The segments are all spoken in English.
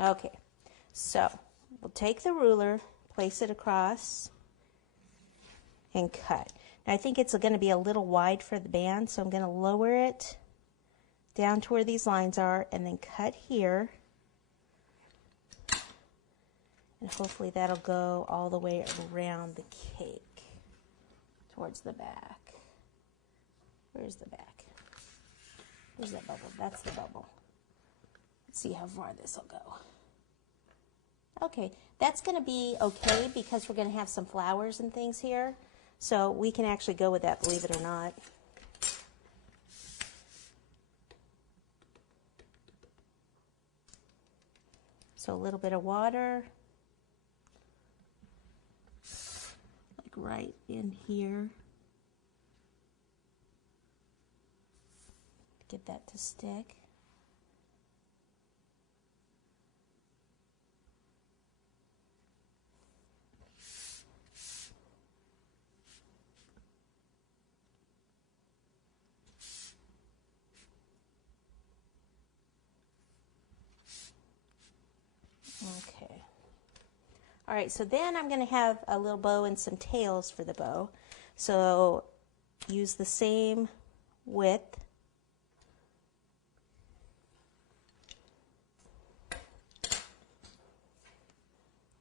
Okay, so we'll take the ruler, place it across, and cut. Now I think it's going to be a little wide for the band, so I'm going to lower it down to where these lines are and then cut here. And hopefully that'll go all the way around the cake towards the back. Where's the back? Where's that bubble? That's the bubble. Let's see how far this will go. Okay, that's going to be okay because we're going to have some flowers and things here. So we can actually go with that, believe it or not. So a little bit of water, like right in here. Get that to stick. Okay. All right, so then I'm going to have a little bow and some tails for the bow. So use the same width.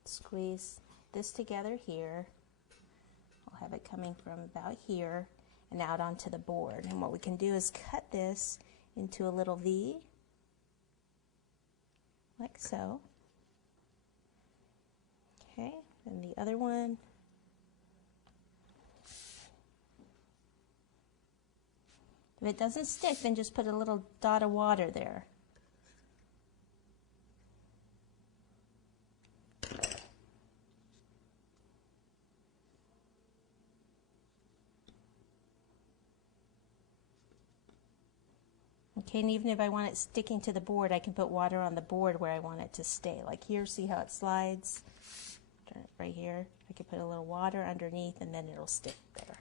Squeeze this together here. I'll have it coming from about here and out onto the board. And what we can do is cut this into a little V, like so. Okay, and the other one. If it doesn't stick, then just put a little dot of water there. Okay, and even if I want it sticking to the board, I can put water on the board where I want it to stay. Like here, see how it slides? Turn it right here. I can put a little water underneath and then it'll stick there.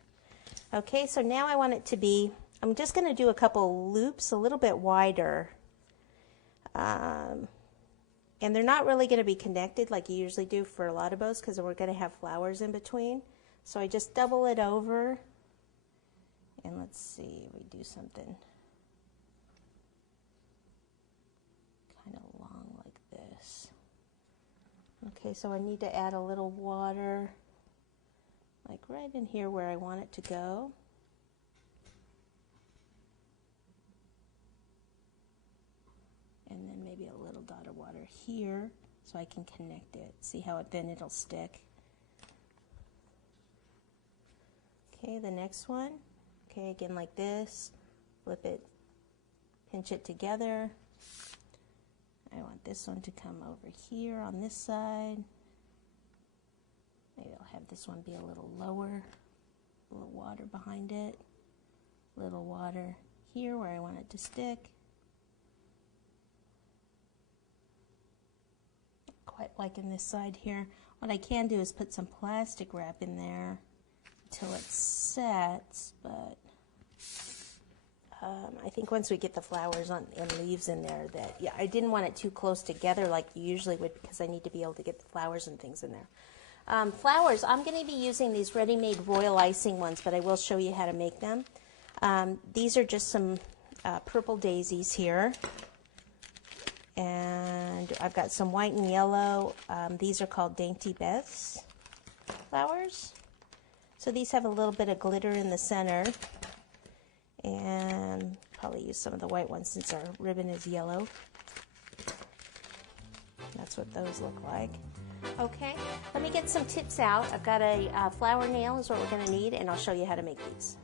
Okay, so now I want it to be, I'm just going to do a couple loops a little bit wider. And they're not really going to be connected like you usually do for a lot of bows because we're going to have flowers in between. So I just double it over. And let's see, we do something kind of long like this. Okay, so I need to add a little water, like right in here where I want it to go. And then maybe a little dot of water here so I can connect it. See how then it'll stick. Okay, the next one. Okay, again like this. Flip it, pinch it together. I want this one to come over here on this side. Maybe I'll have this one be a little lower. A little water behind it. Little water here where I want it to stick. Quite like in this side here. What I can do is put some plastic wrap in there until it sets, but I think once we get the flowers on and leaves in there that, yeah, I didn't want it too close together like you usually would because I need to be able to get the flowers and things in there. Flowers, I'm going to be using these ready-made royal icing ones, but I will show you how to make them. These are just some purple daisies here. And I've got some white and yellow. These are called Dainty Beth's flowers. So these have a little bit of glitter in the center. And probably use some of the white ones since our ribbon is yellow. That's what those look like. Okay, let me get some tips out. I've got a flower nail is what we're going to need, and I'll show you how to make these.